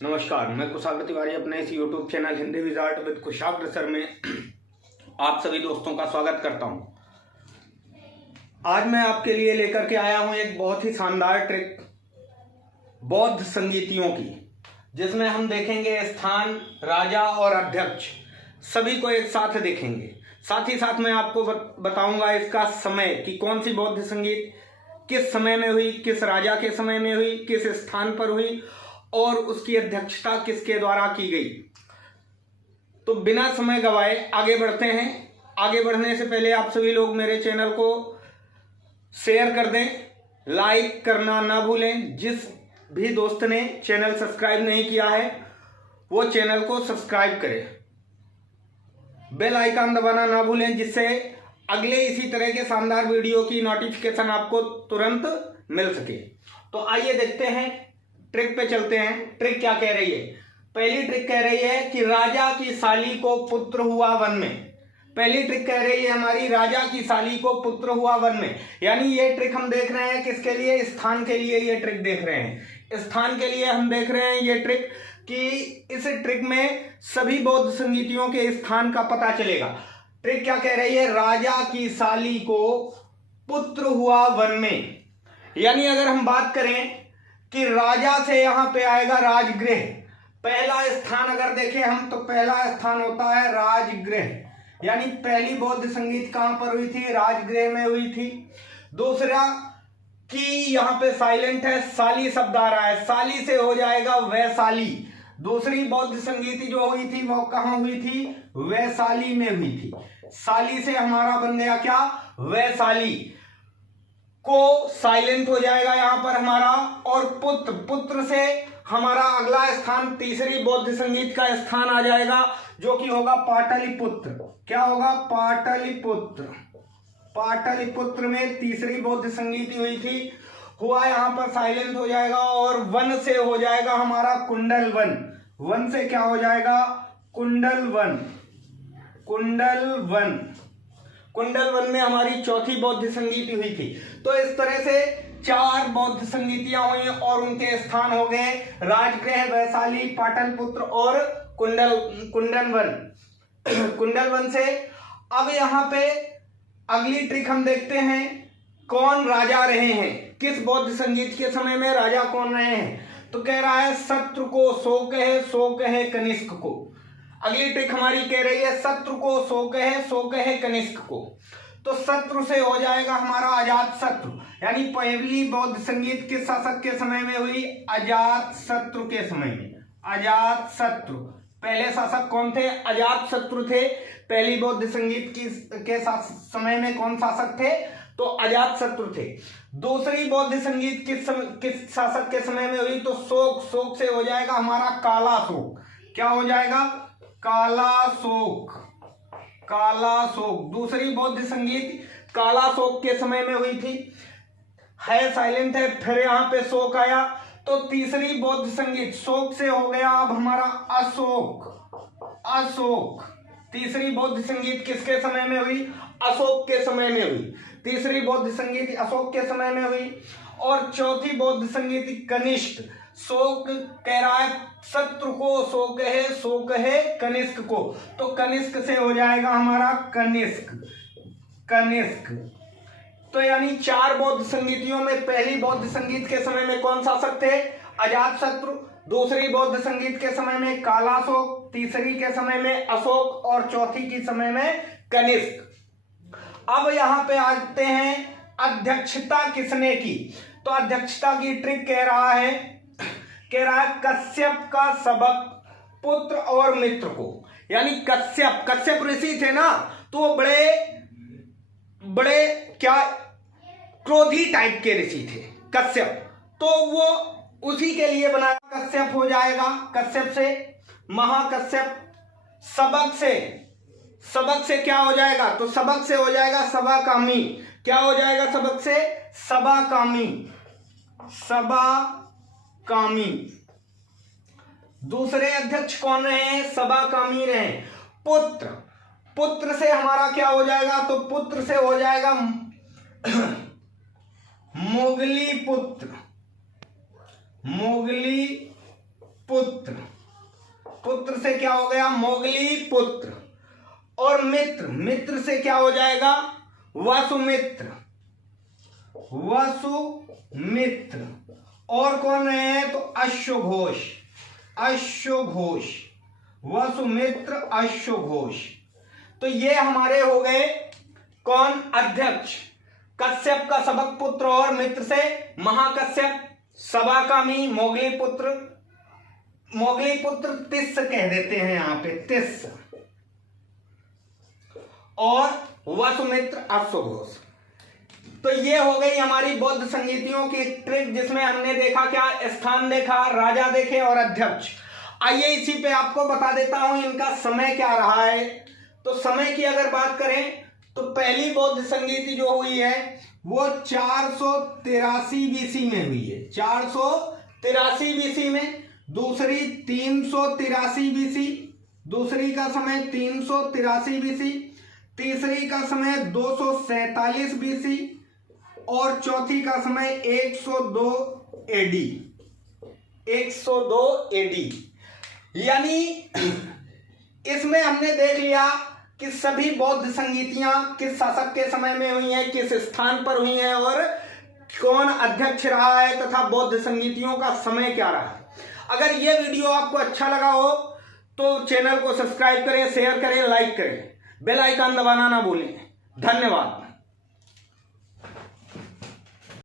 नमस्कार, मैं कुशाग्र तिवारी अपने इस YouTube channel Hindi wizard with Kushagra sir में आप सभी दोस्तों का स्वागत करता हूं। आज मैं आपके लिए लेकर के आया हूं एक बहुत ही शानदार ट्रिक बौद्ध संगीतियों की, जिसमें हम देखेंगे स्थान, राजा और अध्यक्ष सभी को एक साथ देखेंगे। साथ ही साथ मैं आपको बताऊंगा इसका समय कि कौन सी बौद्ध संगीत किस समय में हुई, किस राजा के समय में हुई, किस स्थान पर हुई और उसकी अध्यक्षता किसके द्वारा की गई। तो बिना समय गवाए आगे बढ़ते हैं। आगे बढ़ने से पहले आप सभी लोग मेरे चैनल को शेयर कर दें, लाइक करना ना भूलें। जिस भी दोस्त ने चैनल सब्सक्राइब नहीं किया है वो चैनल को सब्सक्राइब करें, बेल आइकन दबाना ना भूलें, जिससे अगले इसी तरह के शानदार वीडियो की नोटिफिकेशन आपको तुरंत मिल सके। तो आइए देखते हैं, ट्रिक पे चलते हैं। ट्रिक क्या कह रही है? पहली ट्रिक कह रही है कि राजा की साली को पुत्र हुआ वन में। पहली ट्रिक कह रही है हमारी, राजा की साली को पुत्र हुआ वन में। यानी ये ट्रिक हम देख रहे हैं किसके लिए? स्थान के लिए ये ट्रिक देख रहे हैं। स्थान के लिए हम देख रहे हैं ये ट्रिक कि इस ट्रिक में सभी बौद्ध संगीतियों के स्थान का पता चलेगा। ट्रिक क्या कह रही है? राजा की साली को पुत्र हुआ वन में। यानी अगर हम बात करें कि राजा से यहां पे आएगा राजगृह। पहला स्थान अगर देखें हम तो पहला स्थान होता है राजगृह। यानी पहली बौद्ध संगीत कहां पर हुई थी? राजगृह में हुई थी। दूसरा कि यहां पे साइलेंट है, साली शब्द आ रहा है, साली से हो जाएगा वैशाली। दूसरी बौद्ध संगीति जो हुई थी वो कहां हुई थी? वैशाली में हुई थी। साली से हमारा बन गया क्या? वैशाली। को साइलेंट हो जाएगा यहां पर हमारा। और पुत्र, पुत्र से हमारा अगला स्थान तीसरी बौद्ध संगीत का स्थान आ जाएगा, जो कि होगा पाटलिपुत्र। क्या होगा? पाटलिपुत्र। पाटलिपुत्र में तीसरी बौद्ध संगीति हुई थी, हुआ यहां पर साइलेंट हो जाएगा। और वन से हो जाएगा हमारा कुंडल वन। वन से क्या हो जाएगा? कुंडल वन। कुंडल वन। कुंडल वन में हमारी चौथी बौद्ध संगीति हुई थी। तो इस तरह से चार बौद्ध संगीतियां हुई और उनके स्थान हो गए राजगृह, वैशाली, पाटलिपुत्र और कुंडल वन। कुंडल वन से अब यहां पे अगली ट्रिक हम देखते हैं, कौन राजा रहे हैं, किस बौद्ध संगीत के समय में राजा कौन रहे हैं। तो कह रहा है शत्रु को सो कहे, सो कहे कनिष्क को। अगली ट्रिक हमारी कह रही है शत्रु को सो कहे कनिष्क को। तो शत्रु से हो जाएगा हमारा अजात शत्रु। यानी पहली बौद्ध संगीत किस शासक के समय में हुई? अजात शत्रु के समय में। अजात शत्रु पहले शासक कौन थे? अजात शत्रु थे। पहली बौद्ध संगीत के समय में कौन शासक थे? तो अजात शत्रु थे। दूसरी बौद्ध संगीत किस शासक के समय में हुई? तो शोक। शोक से हो जाएगा हमारा काला शोक। क्या हो जाएगा? काला शोक। काला शोक दूसरी बौद्ध संगीत काला शोक के समय में हुई थी। है साइलेंट है, फिर यहां पे शोक आया। तो तीसरी बौद्ध संगीत शोक से हो गया अब हमारा अशोक। अशोक। तीसरी बौद्ध संगीत किसके समय में हुई? अशोक के समय में हुई। तीसरी बौद्ध संगीत अशोक के समय में हुई। और चौथी बौद्ध संगीत कनिष्क। शोक कह रहा है शत्रु को सो कहे कनिष्क को। तो कनिष्क से हो जाएगा हमारा कनिष्क। कनिष्क। तो यानी चार बौद्ध संगीतियों में पहली बौद्ध संगीत के समय में कौन शासक थे? अजात शत्रु। दूसरी बौद्ध संगीत के समय में काला शोक, तीसरी के समय में अशोक और चौथी के समय में कनिष्क। अब यहां पे आते हैं अध्यक्षता किसने की। तो अध्यक्षता की ट्रिक कह रहा है कश्यप का सबक पुत्र और मित्र को। यानी कश्यप ऋषि थे ना, तो वो बड़े क्या क्रोधी टाइप के ऋषि थे कश्यप। तो वो उसी के लिए बनाया, कश्यप हो जाएगा। कश्यप से महाकश्यप। सबक से क्या हो जाएगा? तो सबक से हो जाएगा सभाकामी। क्या हो जाएगा सबक से? सभाकामी। सभाकामी। दूसरे अध्यक्ष कौन रहे हैं? सभाकामी रहे। पुत्र। पुत्र से हमारा क्या हो जाएगा? तो पुत्र से हो जाएगा मुगली पुत्र। मुगली पुत्र, पुत्र से क्या हो गया मोगली पुत्र, और मित्र, मित्र से क्या हो जाएगा वसुमित्र, वसुमित्र। और कौन रहे हैं तो अश्वघोष, अश्वघोष, वसुमित्र अश्वघोष। तो ये हमारे हो गए कौन अध्यक्ष, कश्यप का सबक पुत्र और मित्र से महाकश्यप, सभाकामी मोगली पुत्र, मोगली पुत्र तिस्स कह देते हैं यहां पे तिस्स, और वसुमित्र अश्वघोष। तो ये हो गई हमारी बौद्ध संगीतियों की ट्रिक, जिसमें हमने देखा क्या, स्थान देखा, राजा देखे और अध्यक्ष। आइए इसी पे आपको बता देता हूं इनका समय क्या रहा है। तो समय की अगर बात करें तो पहली बौद्ध संगीति जो हुई है वो 483 बीसी में हुई है, 483 बीसी में। दूसरी 383 बीसी, दूसरी का समय 383 बीसी। तीसरी का समय 247 बीसी और चौथी का समय 102 एडी, 102 एडी। यानी इसमें हमने देख लिया कि सभी बौद्ध संगीतियां किस शासक के समय में हुई हैं, किस स्थान पर हुई हैं और कौन अध्यक्ष रहा है तथा बौद्ध संगीतियों का समय क्या रहा है। अगर यह वीडियो आपको अच्छा लगा हो तो चैनल को सब्सक्राइब करें, शेयर करें, लाइक करें, बेल आइकन दबाना ना भूलें। धन्यवाद।